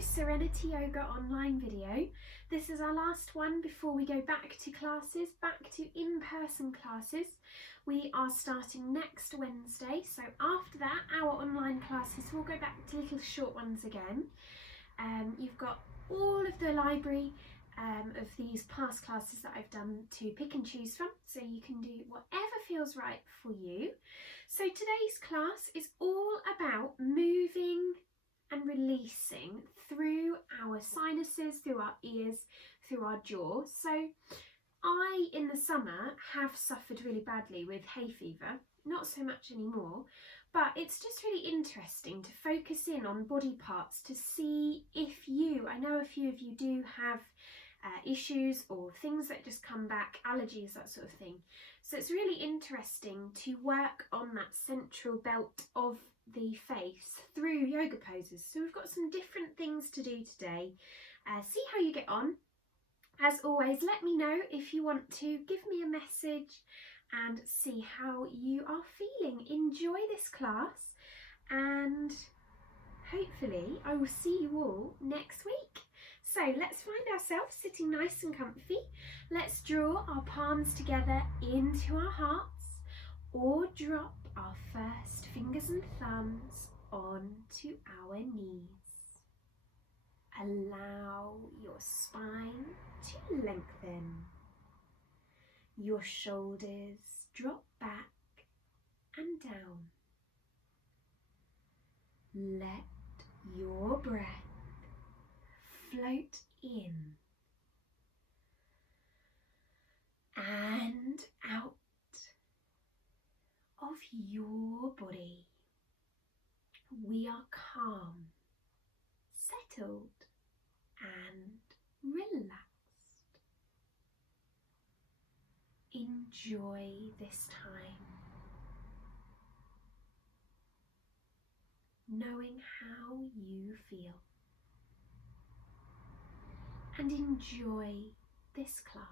Serenity Yoga online video. This is our last one before we go back to classes, back to in-person classes. We are starting next Wednesday, so after that our online classes will go back to little short ones again. You've got all of the library of these past classes that I've done to pick and choose from, so you can do whatever feels right for you. So today's class is all about moving and releasing through our sinuses, through our ears, through our jaw. So I, in the summer, have suffered really badly with hay fever, not so much anymore, but it's just really interesting to focus in on body parts to see if I know a few of you do have issues or things that just come back, allergies, that sort of thing. So it's really interesting to work on that central belt of the face through yoga poses. So we've got some different things to do today. See how you get on. As always, let me know if you want to give me a message and see how you are feeling. Enjoy this class and hopefully I will see you all next week. So let's find ourselves sitting nice and comfy. Let's draw our palms together into our hearts or drop our first fingers and thumbs onto our knees. Allow your spine to lengthen. Your shoulders drop back and down. Let your breath float in and out of your body. We are calm, settled and relaxed. Enjoy this time, knowing how you feel, and enjoy this class.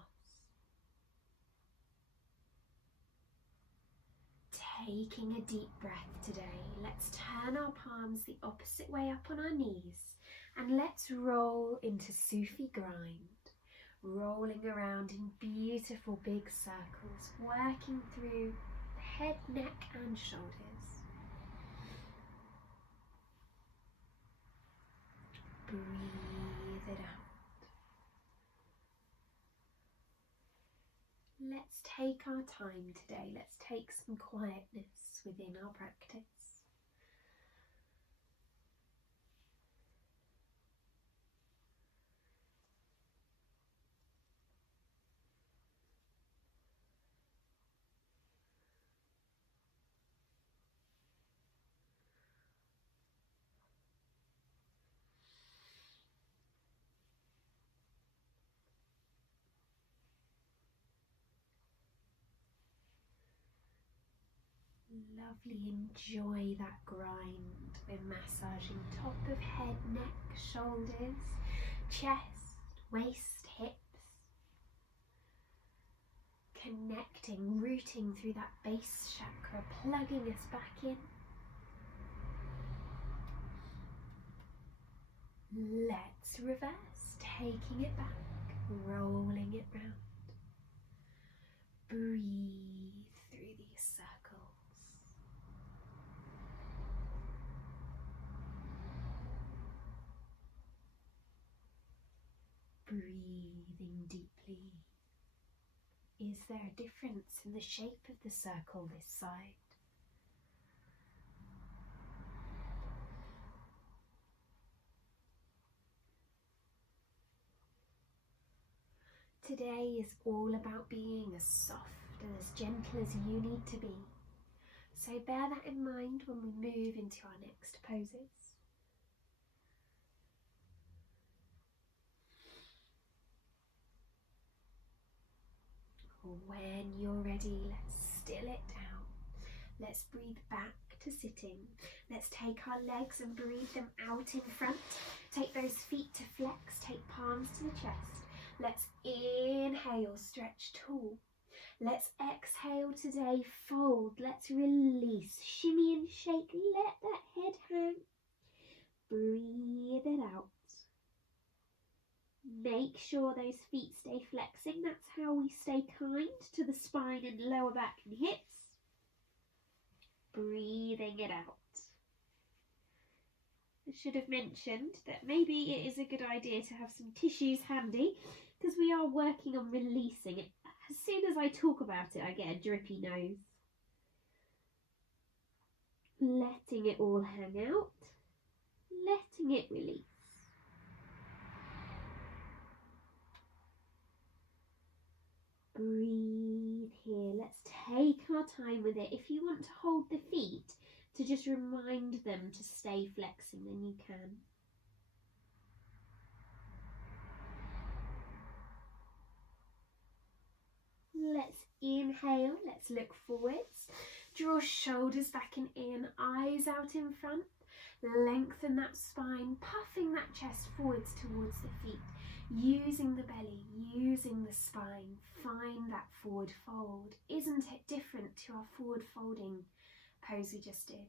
Taking a deep breath today, let's turn our palms the opposite way up on our knees and let's roll into Sufi grind, rolling around in beautiful big circles, working through the head, neck and shoulders. Breathe it out. Let's take our time today. Let's take some quietness within our practice. Lovely, enjoy that grind. We're massaging top of head, neck, shoulders, chest, waist, hips. Connecting, rooting through that base chakra, plugging us back in. Let's reverse, taking it back, rolling it round. Breathe through these circles. Breathing deeply. Is there a difference in the shape of the circle this side? Today is all about being as soft and as gentle as you need to be. So bear that in mind when we move into our next poses. When you're ready, let's still it down. Let's breathe back to sitting. Let's take our legs and breathe them out in front. Take those feet to flex, take palms to the chest. Let's inhale, stretch tall. Let's exhale today, fold. Let's release, shimmy and shake. Let that head hang. Breathe it out. Make sure those feet stay flexing. That's how we stay kind to the spine and lower back and hips. Breathing it out. I should have mentioned that maybe it is a good idea to have some tissues handy because we are working on releasing it. As soon as I talk about it, I get a drippy nose. Letting it all hang out, letting it release. Breathe here. Let's take our time with it. If you want to hold the feet to just remind them to stay flexing, then you can. Let's inhale. Let's look forwards. Draw shoulders back and in, eyes out in front. Lengthen that spine, puffing that chest forwards towards the feet. Using the belly, using the spine. Find that forward fold. Isn't it different to our forward folding pose we just did?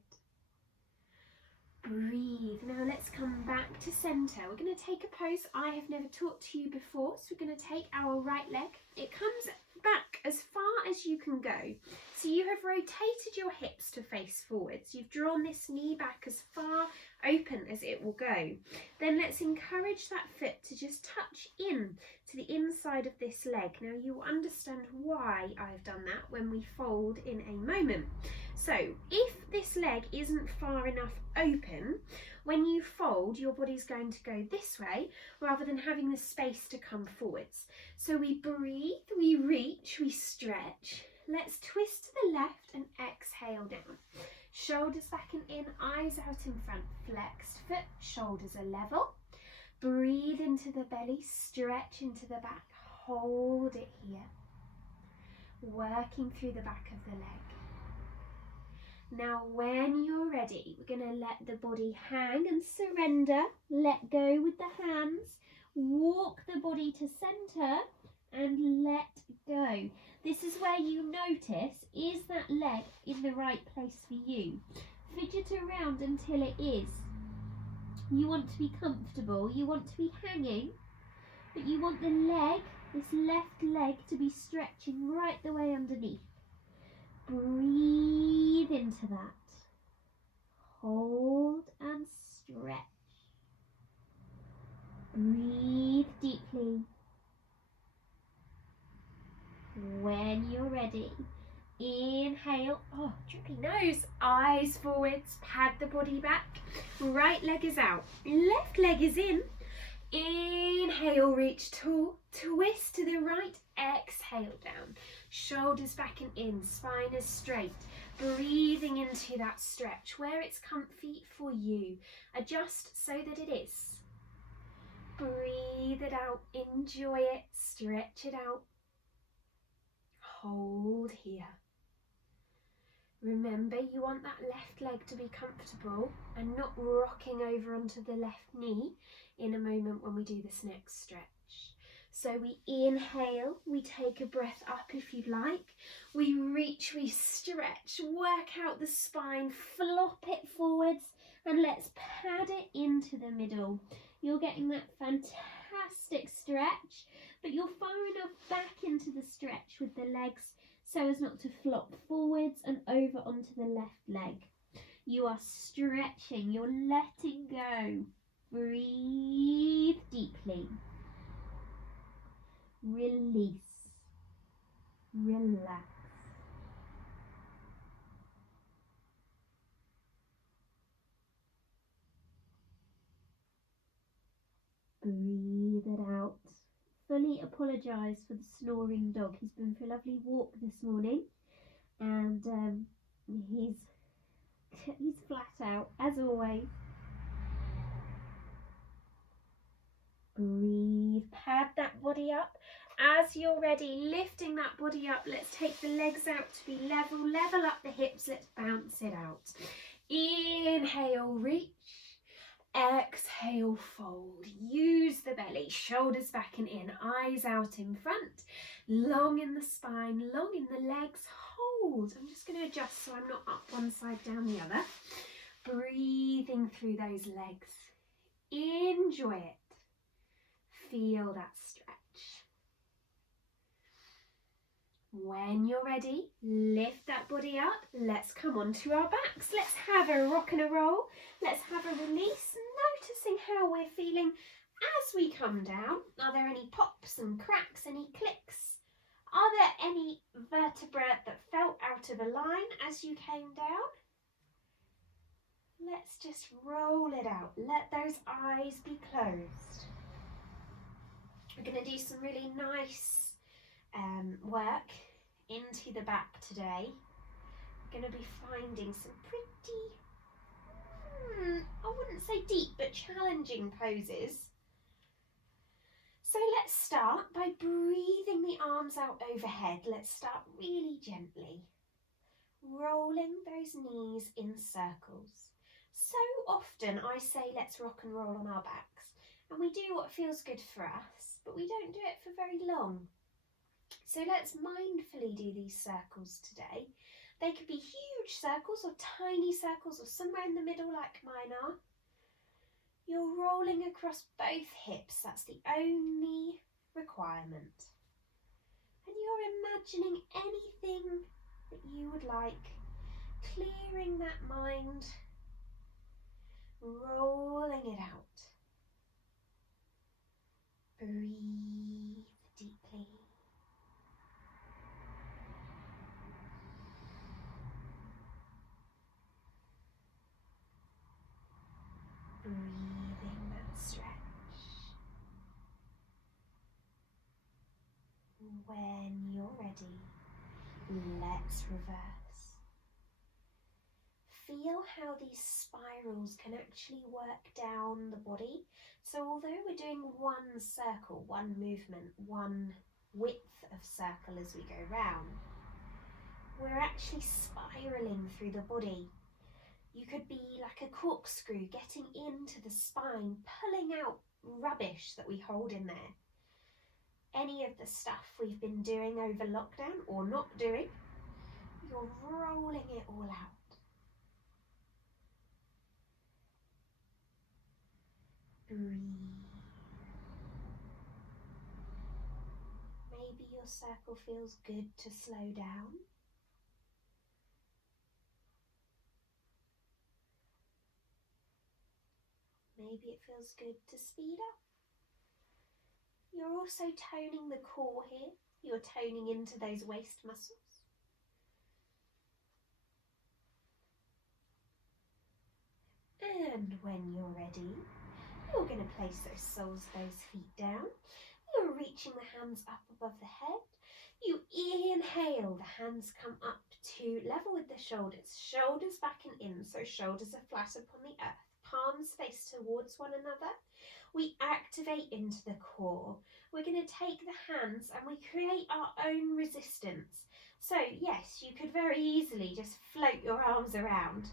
Breathe. Now let's come back to centre. We're going to take a pose I have never taught to you before. So we're going to take our right leg. It comes back as far as you can go. So you have rotated your hips to face forwards. You've drawn this knee back as far open as it will go. Then let's encourage that foot to just touch in to the inside of this leg. Now you will understand why I've done that when we fold in a moment. So if this leg isn't far enough open, when you fold, your body's going to go this way rather than having the space to come forwards. So we breathe, we reach, we stretch. Let's twist to the left and exhale down. Shoulders back and in, eyes out in front, flexed foot, shoulders are level. Breathe into the belly, stretch into the back, hold it here. Working through the back of the leg. Now when you're ready, we're going to let the body hang and surrender. Let go with the hands. Walk the body to centre and let go. This is where you notice, is that leg in the right place for you? Fidget around until it is. You want to be comfortable, you want to be hanging, but you want the leg, this left leg, to be stretching right the way underneath. Breathe into that. Hold and stretch. Breathe deeply. When you're ready, inhale. Oh, drippy nose. Eyes forwards, pad the body back. Right leg is out, left leg is in. Inhale, reach tall, twist to the right, exhale down. Shoulders back and in, spine is straight. Breathing into that stretch where it's comfy for you. Adjust so that it is. Breathe it out, enjoy it, stretch it out. Hold here. Remember, you want that left leg to be comfortable and not rocking over onto the left knee in a moment when we do this next stretch. So we inhale, we take a breath up if you'd like. We reach, we stretch, work out the spine, flop it forwards, and let's pad it into the middle. You're getting that fantastic stretch, but you're far enough back into the stretch with the legs so as not to flop forwards and over onto the left leg. You are stretching, you're letting go. Breathe deeply. Release. Relax. Breathe it out. Fully apologise for the snoring dog. He's been for a lovely walk this morning and he's flat out as always. Breathe, pad that body up. As you're ready, lifting that body up, let's take the legs out to be level. Level up the hips, let's bounce it out. Inhale, reach. Exhale, fold. Use the belly, shoulders back and in, eyes out in front. Long in the spine, long in the legs. Hold. I'm just going to adjust so I'm not up one side, down the other. Breathing through those legs. Enjoy it. feel that stretch. When you're ready, lift that body up. Let's come onto our backs. Let's have a rock and a roll. Let's have a release, noticing how we're feeling as we come down. Are there any pops and cracks, any clicks? Are there any vertebrae that felt out of line as you came down? Let's just roll it out. Let those eyes be closed. We're going to do some really nice work into the back today. We're going to be finding some pretty, I wouldn't say deep, but challenging poses. So let's start by breathing the arms out overhead. Let's start really gently, rolling those knees in circles. So often I say let's rock and roll on our backs, and we do what feels good for us, but we don't do it for very long. So let's mindfully do these circles today. They could be huge circles or tiny circles or somewhere in the middle like mine are. You're rolling across both hips, that's the only requirement. And you're imagining anything that you would like, clearing that mind, rolling it out. Breathe deeply. Breathing that stretch. When you're ready, let's reverse. Feel how these spirals can actually work down the body. So although we're doing one circle, one movement, one width of circle as we go round, we're actually spiraling through the body. You could be like a corkscrew getting into the spine, pulling out rubbish that we hold in there. Any of the stuff we've been doing over lockdown or not doing, you're rolling it all out. Breathe. Maybe your circle feels good to slow down. Maybe it feels good to speed up. You're also toning the core here. You're toning into those waist muscles. And when you're ready, you're going to place those soles of those feet down. You're reaching the hands up above the head. You inhale, the hands come up to level with the shoulders. Shoulders back and in, so shoulders are flat upon the earth. Palms face towards one another. We activate into the core. We're going to take the hands and we create our own resistance. So yes, you could very easily just float your arms around,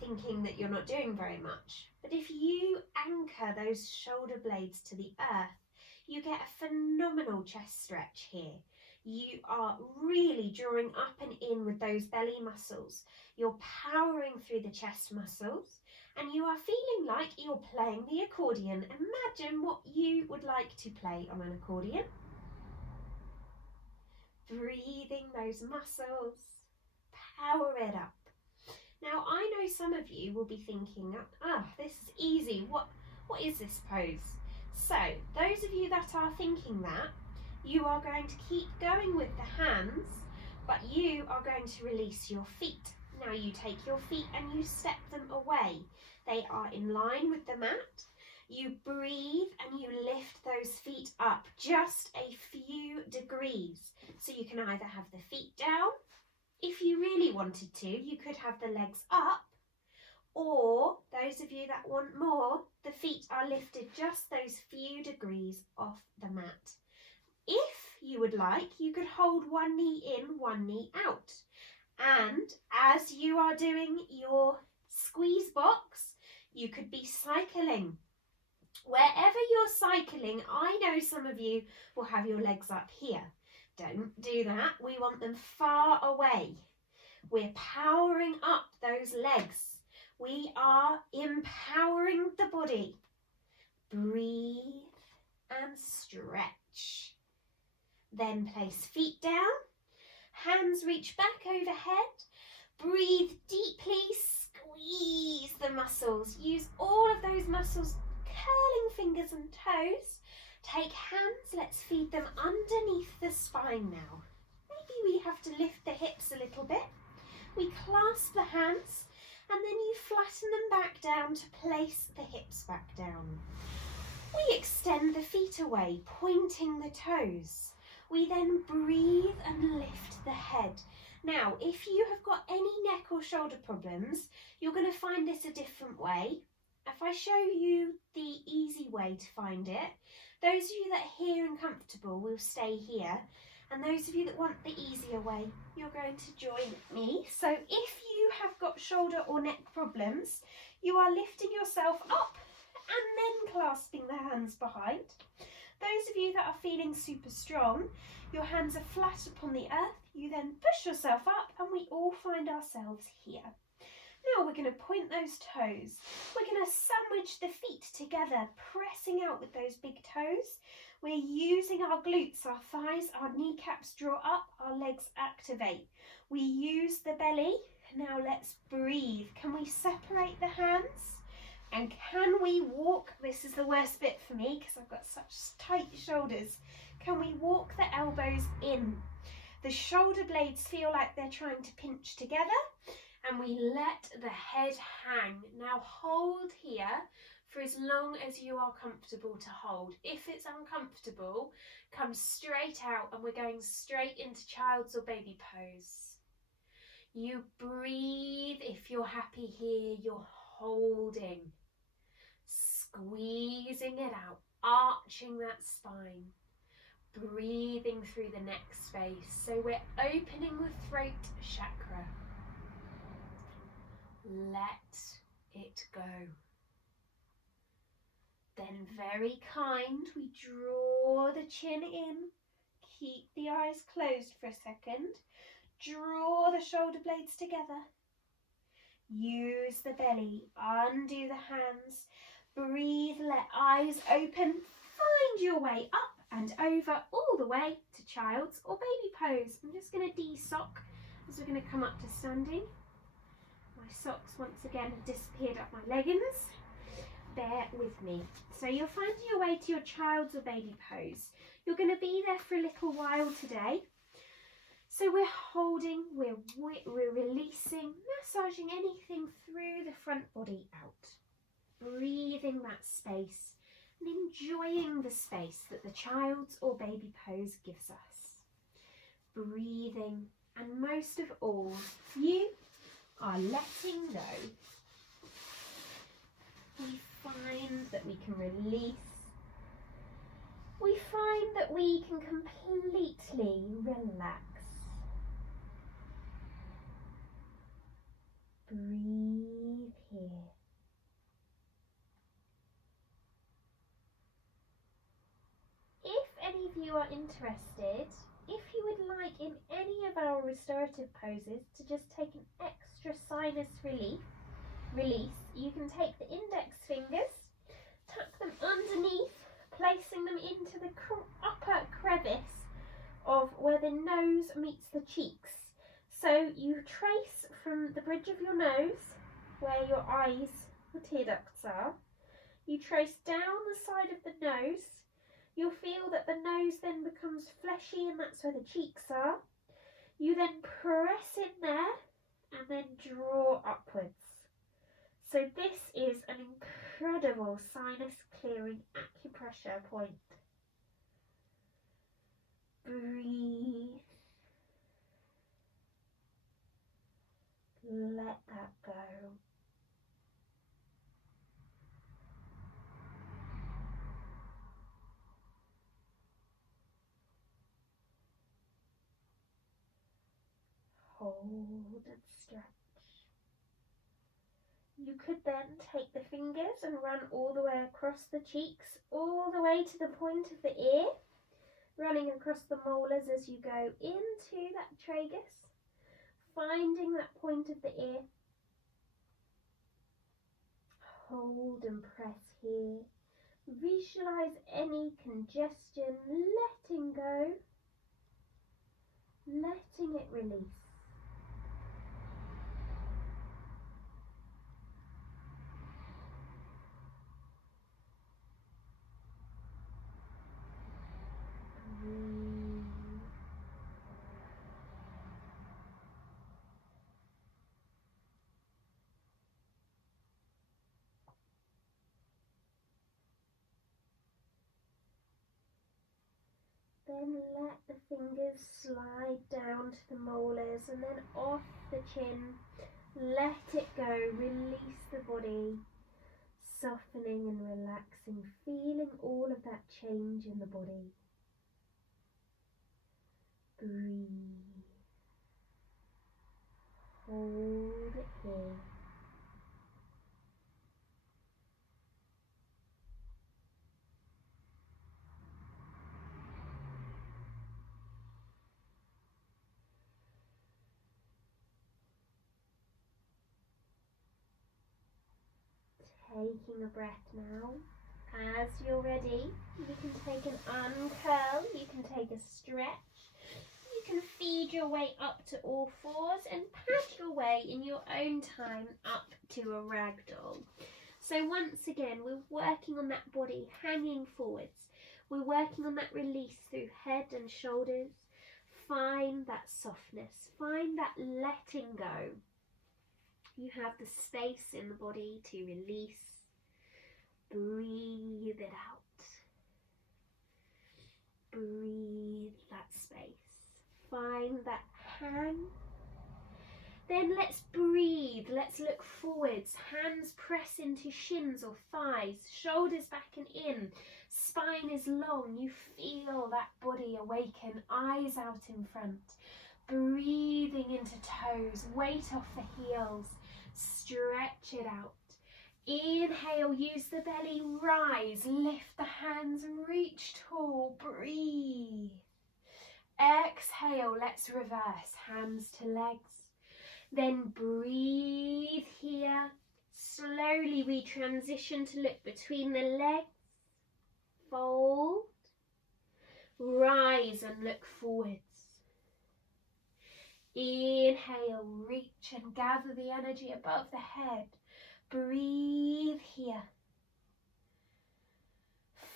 thinking that you're not doing very much. But if you anchor those shoulder blades to the earth, you get a phenomenal chest stretch here. You are really drawing up and in with those belly muscles. You're powering through the chest muscles, and you are feeling like you're playing the accordion. Imagine what you would like to play on an accordion. Breathing those muscles, power it up. Now I know some of you will be thinking, this is easy, what is this pose? So those of you that are thinking that, you are going to keep going with the hands, but you are going to release your feet. Now you take your feet and you step them away. They are in line with the mat. You breathe and you lift those feet up just a few degrees. So you can either have the feet down. If you really wanted to, you could have the legs up, or those of you that want more, the feet are lifted just those few degrees off the mat. If you would like, you could hold one knee in, one knee out. And as you are doing your squeeze box, you could be cycling. Wherever you're cycling, I know some of you will have your legs up here. Don't do that. We want them far away. We're powering up those legs. We are empowering the body. Breathe and and stretch. Then place feet down, hands reach back overhead, breathe deeply, squeeze the muscles. Use all of those muscles, curling fingers and toes. Take hands, let's feed them underneath the spine now. Maybe we have to lift the hips a little bit. We clasp the hands and then you flatten them back down to place the hips back down. We extend the feet away, pointing the toes. We then breathe and lift the head. Now, if you have got any neck or shoulder problems, you're going to find this a different way. If I show you the easy way to find it, those of you that are here and comfortable will stay here. And those of you that want the easier way, you're going to join me. So if you have got shoulder or neck problems, you are lifting yourself up and then clasping the hands behind. Those of you that are feeling super strong, your hands are flat upon the earth. You then push yourself up and we all find ourselves here. Now we're going to point those toes. We're going to sandwich the feet together, pressing out with those big toes. We're using our glutes, our thighs, our kneecaps draw up, our legs activate. We use the belly. Now let's breathe. Can we separate the hands? And can we walk? This is the worst bit for me because I've got such tight shoulders. Can we walk the elbows in? The shoulder blades feel like they're trying to pinch together. And we let the head hang. Now hold here for as long as you are comfortable to hold. If it's uncomfortable, come straight out and we're going straight into child's or baby pose. You breathe. If you're happy here, you're holding, squeezing it out, arching that spine, breathing through the neck space. So we're opening the throat chakra. Let it go. Then very kind, we draw the chin in, keep the eyes closed for a second, draw the shoulder blades together, use the belly, undo the hands, breathe, let eyes open, find your way up and over all the way to child's or baby pose. I'm just going to de-sock as we're going to come up to standing. My socks once again have disappeared up my leggings. Bear with me. So you're finding your way to your child's or baby pose. You're going to be there for a little while today. So we're holding, we're releasing, massaging anything through the front body out. Breathing that space and enjoying the space that the child's or baby pose gives us. Breathing, and most of all, you are letting go. We find that we can release. We find that we can completely relax. Breathe here. If any of you are interested, if you would like in any of our restorative poses to just take an extra sinus release, you can take the index fingers, tuck them underneath, placing them into the upper crevice of where the nose meets the cheeks. So you trace from the bridge of your nose, where your eyes, the tear ducts are, you trace down the side of the nose. You'll feel that the nose then becomes fleshy and that's where the cheeks are. You then press in there and then draw upwards. So this is an incredible sinus clearing acupressure point. Breathe. Let that go. Hold and stretch. You could then take the fingers and run all the way across the cheeks, all the way to the point of the ear, running across the molars as you go into that tragus, finding that point of the ear. Hold and press here. Visualize any congestion, letting go, letting it release. Breathe. Then let the fingers slide down to the molars and then off the chin. Let it go, release the body, softening and relaxing, feeling all of that change in the body. Breathe. Hold it here. Taking a breath now. As you're ready, you can take an uncurl, you can take a stretch, you can feed your way up to all fours and pad your way in your own time up to a ragdoll. So once again, we're working on that body hanging forwards. We're working on that release through head and shoulders. Find that softness, find that letting go. You have the space in the body to release. Breathe it out. Breathe that space. Find that hang. Then let's breathe. Let's look forwards. Hands press into shins or thighs. Shoulders back and in. Spine is long. You feel that body awaken. Eyes out in front. Breathing into toes. Weight off the heels. Stretch it out. Inhale, use the belly, rise, lift the hands, reach tall, breathe. Exhale, let's reverse, hands to legs. Then breathe here. Slowly we transition to look between the legs. Fold. Rise and look forwards. Inhale, reach and gather the energy above the head. Breathe here.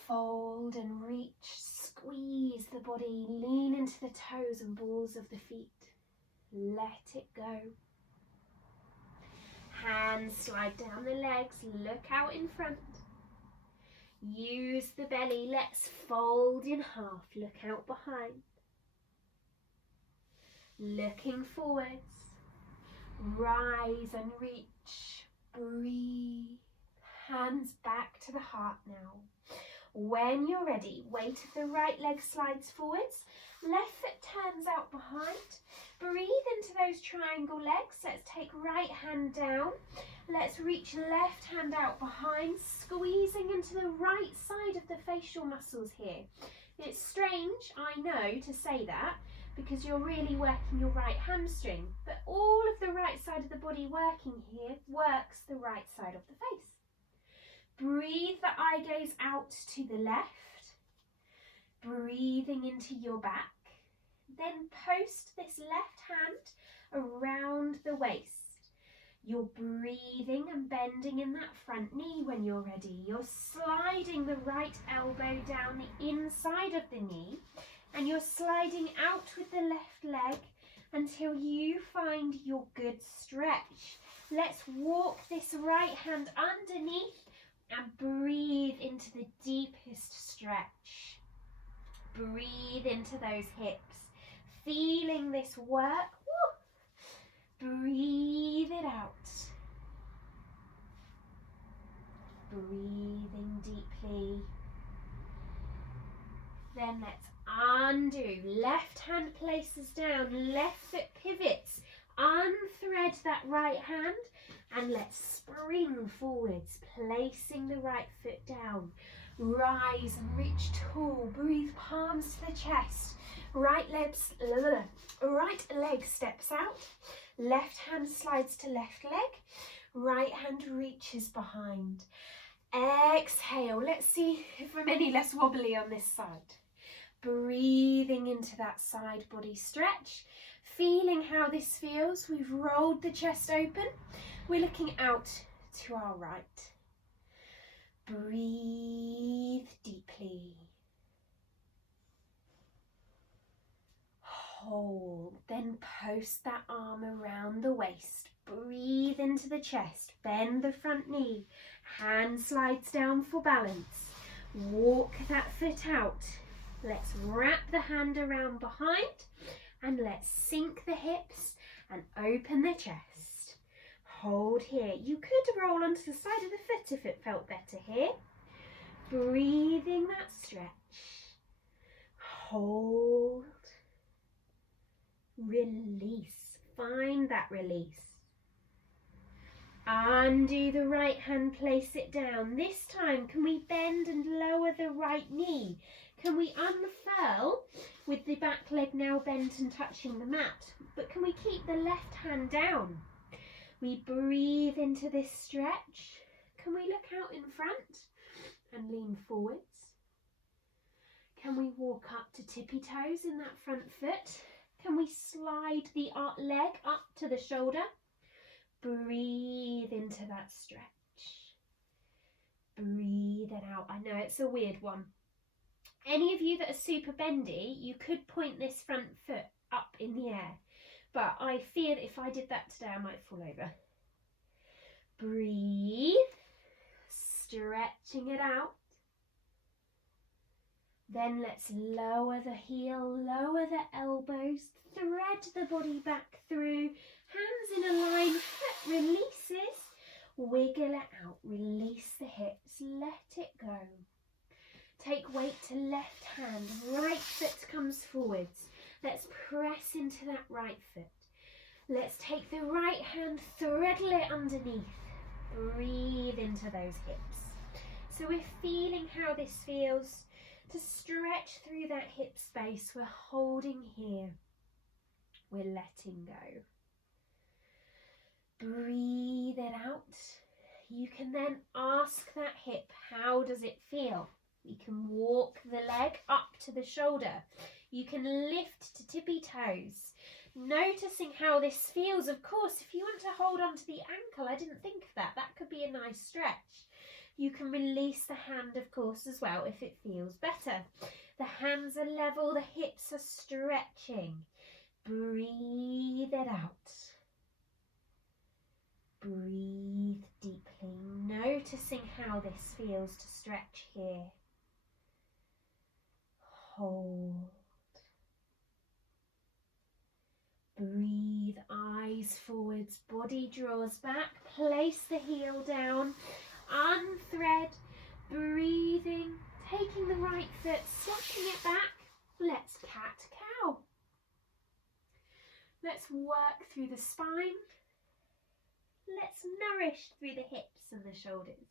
Fold and reach, squeeze the body, lean into the toes and balls of the feet. Let it go. Hands slide down the legs, look out in front. Use the belly, let's fold in half, look out behind. Looking forwards, rise and reach, breathe. Hands back to the heart now. When you're ready, weight of the right leg slides forwards, left foot turns out behind. Breathe into those triangle legs. Let's take right hand down. Let's reach left hand out behind, squeezing into the right side of the facial muscles here. It's strange, I know, to say that, because you're really working your right hamstring, but all of the right side of the body working here works the right side of the face. Breathe the eye gaze out to the left, breathing into your back. Then post this left hand around the waist. You're breathing and bending in that front knee when you're ready. You're sliding the right elbow down the inside of the knee, and you're sliding out with the left leg until you find your good stretch. Let's walk this right hand underneath and breathe into the deepest stretch. Breathe into those hips, feeling this work. Woo. Breathe it out. Breathing deeply. Then let's undo. Left hand places down, left foot pivots. Unthread that right hand and let's spring forwards, placing the right foot down. Rise and reach tall. Breathe palms to the chest. Right leg steps out. Left hand slides to left leg. Right hand reaches behind. Exhale. Let's see if I'm any less wobbly on this side. Breathing into that side body stretch. Feeling how this feels. We've rolled the chest open. We're looking out to our right. Breathe deeply. Hold. Then post that arm around the waist. Breathe into the chest. Bend the front knee. Hand slides down for balance. Walk that foot out. Let's wrap the hand around behind and let's sink the hips and open the chest. Hold here. You could roll onto the side of the foot if it felt better here. Breathing that stretch. Hold. Release. Find that release. Undo the right hand, place it down. This time, can we bend and lower the right knee? Can we unfurl with the back leg now bent and touching the mat? But can we keep the left hand down? We breathe into this stretch. Can we look out in front and lean forwards? Can we walk up to tippy toes in that front foot? Can we slide the leg up to the shoulder? Breathe into that stretch. Breathe it out. I know it's a weird one. Any of you that are super bendy, you could point this front foot up in the air. But I fear that if I did that today, I might fall over. Breathe. Stretching it out. Then let's lower the heel, lower the elbows, thread the body back through, hands in a line, foot releases, wiggle it out, release the hips, let it go. Take weight to left hand, right foot comes forwards. Let's press into that right foot. Let's take the right hand, threadle it underneath, breathe into those hips. So we're feeling how this feels. To stretch through that hip space, we're holding here. We're letting go. Breathe it out. You can then ask that hip, how does it feel? You can walk the leg up to the shoulder. You can lift to tippy toes. Noticing how this feels. Of course, if you want to hold on to the ankle, I didn't think of that. That could be a nice stretch. You can release the hand, of course, as well, if it feels better. The hands are level, the hips are stretching. Breathe it out. Breathe deeply, noticing how this feels to stretch here. Hold. Breathe, eyes forwards, body draws back, place the heel down. Unthread, breathing, taking the right foot, stepping it back. Let's cat-cow. Let's work through the spine. Let's nourish through the hips and the shoulders.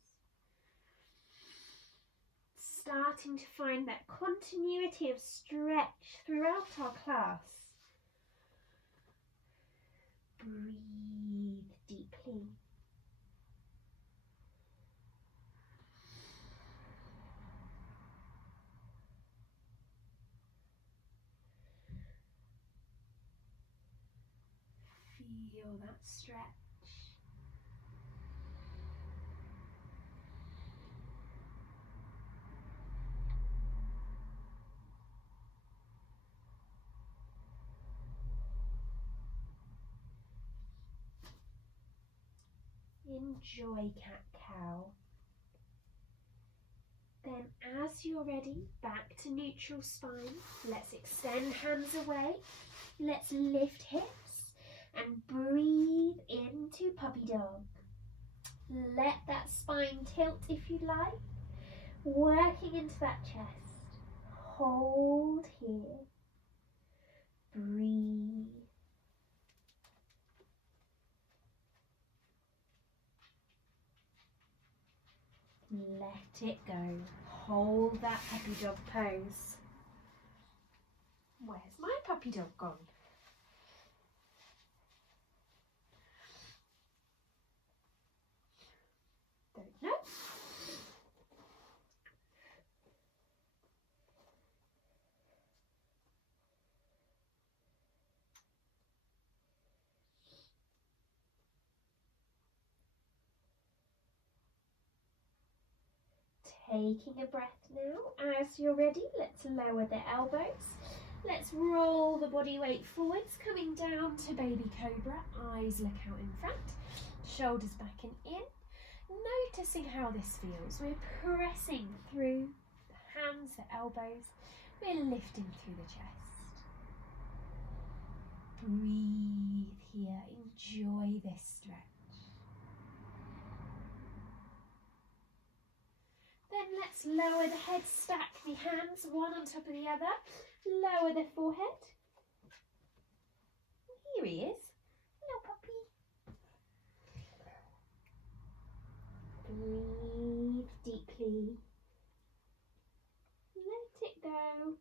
Starting to find that continuity of stretch throughout our class. Breathe deeply. Feel that stretch. Enjoy cat-cow. Then as you're ready, back to neutral spine. Let's extend hands away. Let's lift hips and breathe into puppy dog. Let that spine tilt if you like. Working into that chest. Hold here. Breathe. Let it go. Hold that puppy dog pose. Where's my puppy dog gone? Don't know. Taking a breath now. As you're ready, let's lower the elbows. Let's roll the body weight forwards, coming down to baby cobra. Eyes look out in front, shoulders back and in. Noticing how this feels. We're pressing through the hands, the elbows. We're lifting through the chest. Breathe here. Enjoy this stretch. Then let's lower the head, stack the hands one on top of the other. Lower the forehead. Here he is, little puppy. Breathe deeply. Let it go.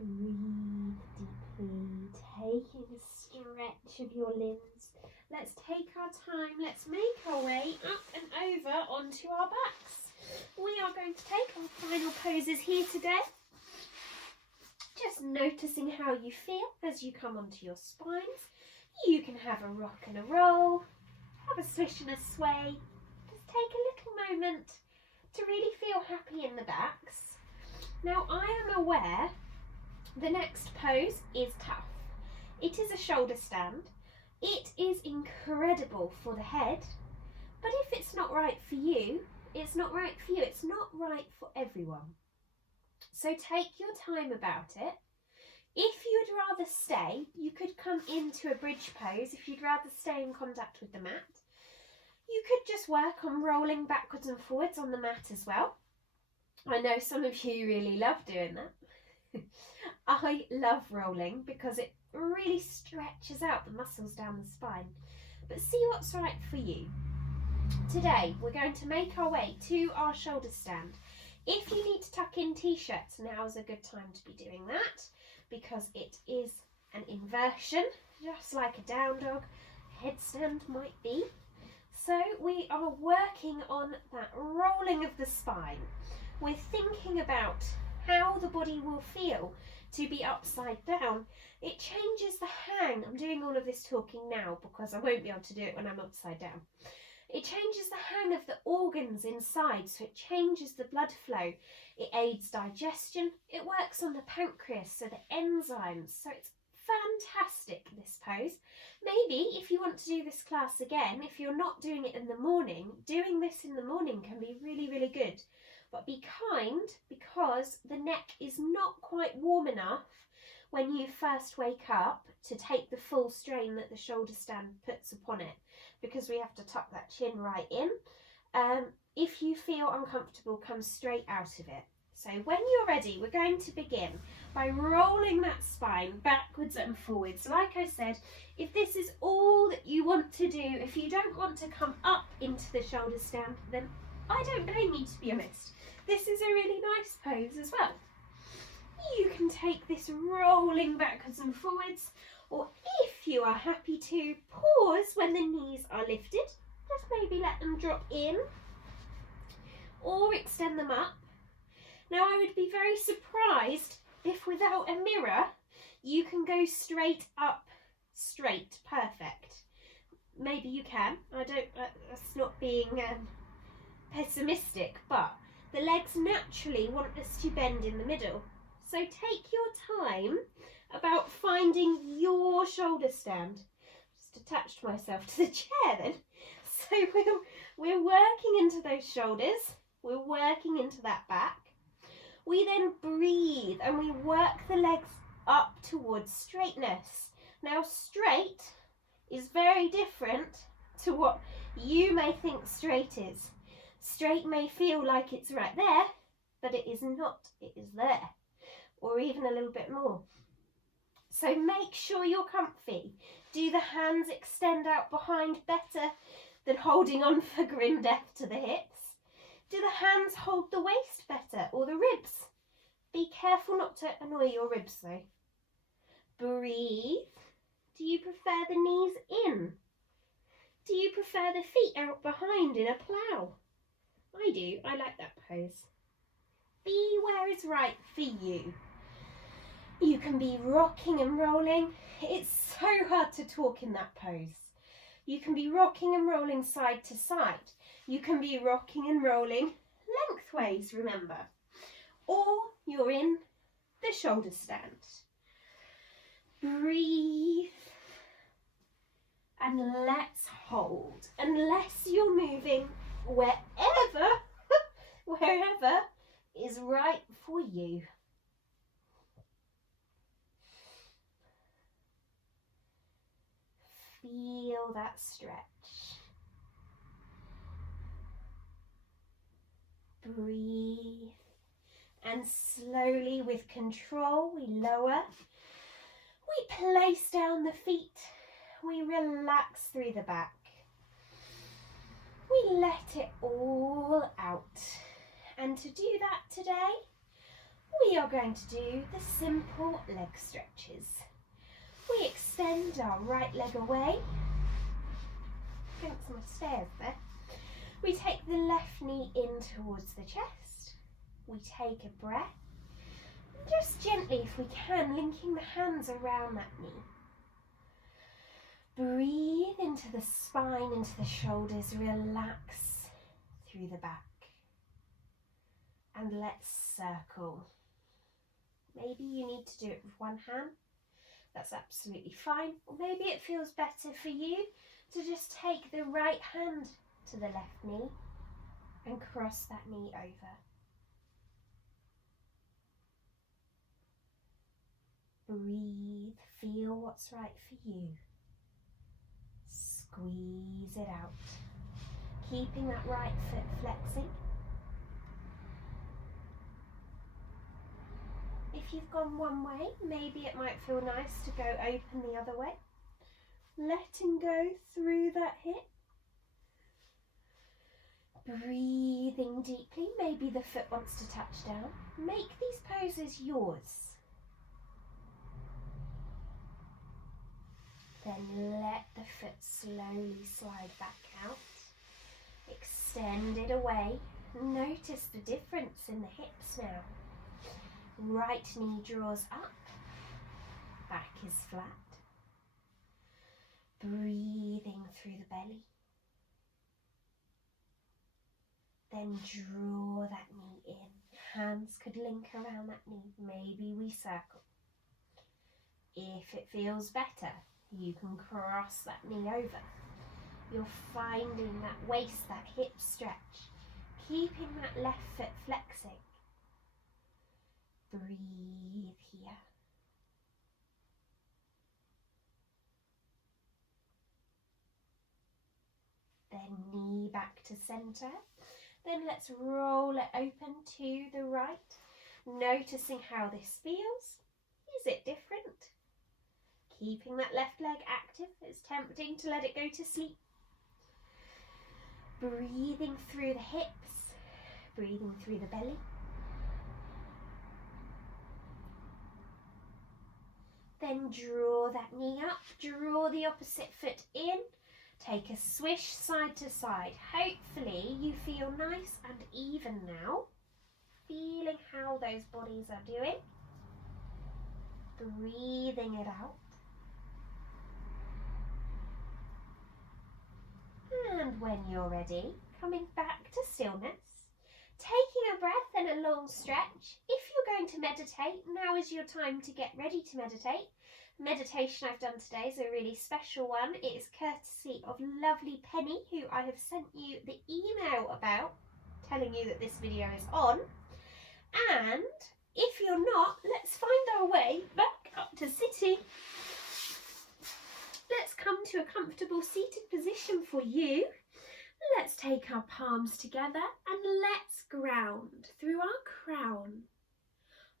Breathe deeply, taking a stretch of your limbs. Let's take our time, let's make our way up and over onto our backs. We are going to take our final poses here today. Just noticing how you feel as you come onto your spines. You can have a rock and a roll, have a swish and a sway. Just take a little moment to really feel happy in the backs. Now I am aware the next pose is tough. It is a shoulder stand. It is incredible for the head, but if it's not right for you, it's not right for you. It's not right for everyone. So take your time about it. If you'd rather stay, you could come into a bridge pose. If you'd rather stay in contact with the mat, you could just work on rolling backwards and forwards on the mat as well. I know some of you really love doing that. I love rolling because it really stretches out the muscles down the spine. But see what's right for you. Today we're going to make our way to our shoulder stand. If you need to tuck in t-shirts, now is a good time to be doing that because it is an inversion, just like a down dog headstand might be. So we are working on that rolling of the spine. We're thinking about how the body will feel to be upside down. It changes the hang. I'm doing all of this talking now because I won't be able to do it when I'm upside down. It changes the hang of the organs inside, so it changes the blood flow. It aids digestion. It works on the pancreas, so the enzymes. So it's fantastic, this pose. Maybe if you want to do this class again, if you're not doing it in the morning, doing this in the morning can be really, really good. But be kind, because the neck is not quite warm enough when you first wake up to take the full strain that the shoulder stand puts upon it, because we have to tuck that chin right in. If you feel uncomfortable, come straight out of it. So when you're ready, we're going to begin by rolling that spine backwards and forwards. Like I said, if this is all that you want to do, if you don't want to come up into the shoulder stand, then I don't blame you, to be honest. This is a really nice pose as well. You can take this rolling backwards and forwards, or if you are happy to, pause when the knees are lifted. Just maybe let them drop in or extend them up. Now I would be very surprised if without a mirror you can go straight up, straight, perfect. Maybe you can. That's not being pessimistic, but the legs naturally want us to bend in the middle. So take your time about finding your shoulder stand. Just attached myself to the chair then. So we're working into those shoulders. We're working into that back. We then breathe and we work the legs up towards straightness. Now straight is very different to what you may think straight is. Straight may feel like it's right there, but it is not. It is there, or even a little bit more. So make sure you're comfy. Do the hands extend out behind better than holding on for grim death to the hips? Do the hands hold the waist better or the ribs? Be careful not to annoy your ribs though. Breathe. Do you prefer the knees in? Do you prefer the feet out behind in a plough? I do, I like that pose. Be where is right for you. You can be rocking and rolling. It's so hard to talk in that pose. You can be rocking and rolling side to side. You can be rocking and rolling lengthways, remember. Or you're in the shoulder stand. Breathe. And let's hold. Unless you're moving wherever is right for you. Feel that stretch. Breathe. And slowly, with control, we lower. We place down the feet. We relax through the back. We let it all out. And to do that today, we are going to do the simple leg stretches. We extend our right leg away. Thanks for my stairs there. We take the left knee in towards the chest. We take a breath. Just gently, if we can, linking the hands around that knee. Breathe into the spine, into the shoulders. Relax through the back. And let's circle. Maybe you need to do it with one hand. That's absolutely fine. Or maybe it feels better for you to just take the right hand to the left knee and cross that knee over. Breathe, feel what's right for you. Squeeze it out. Keeping that right foot flexing. If you've gone one way, maybe it might feel nice to go open the other way. Letting go through that hip. Breathing deeply, maybe the foot wants to touch down. Make these poses yours. Then let the foot slowly slide back out. Extend it away. Notice the difference in the hips now. Right knee draws up. Back is flat. Breathing through the belly. Then draw that knee in. Hands could link around that knee. Maybe we circle. If it feels better, you can cross that knee over. You're finding that waist, that hip stretch, keeping that left foot flexing. Breathe here. Then knee back to centre. Then let's roll it open to the right, noticing how this feels. Is it different? Keeping that left leg active. It's tempting to let it go to sleep. Breathing through the hips, breathing through the belly. Then draw that knee up, draw the opposite foot in. Take a swish side to side. Hopefully you feel nice and even now. Feeling how those bodies are doing. Breathing it out. And when you're ready, coming back to stillness. Taking a breath and a long stretch. If you're going to meditate, now is your time to get ready to meditate. The meditation I've done today is a really special one. It is courtesy of lovely Penny, who I have sent you the email about, telling you that this video is on. And if you're not, let's find our way back up to sitting. Let's come to a comfortable seated position for you. Let's take our palms together and let's ground through our crown,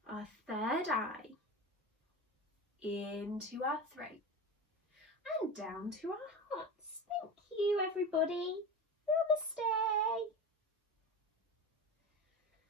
our third eye. into our throat and down to our hearts. Thank you, everybody.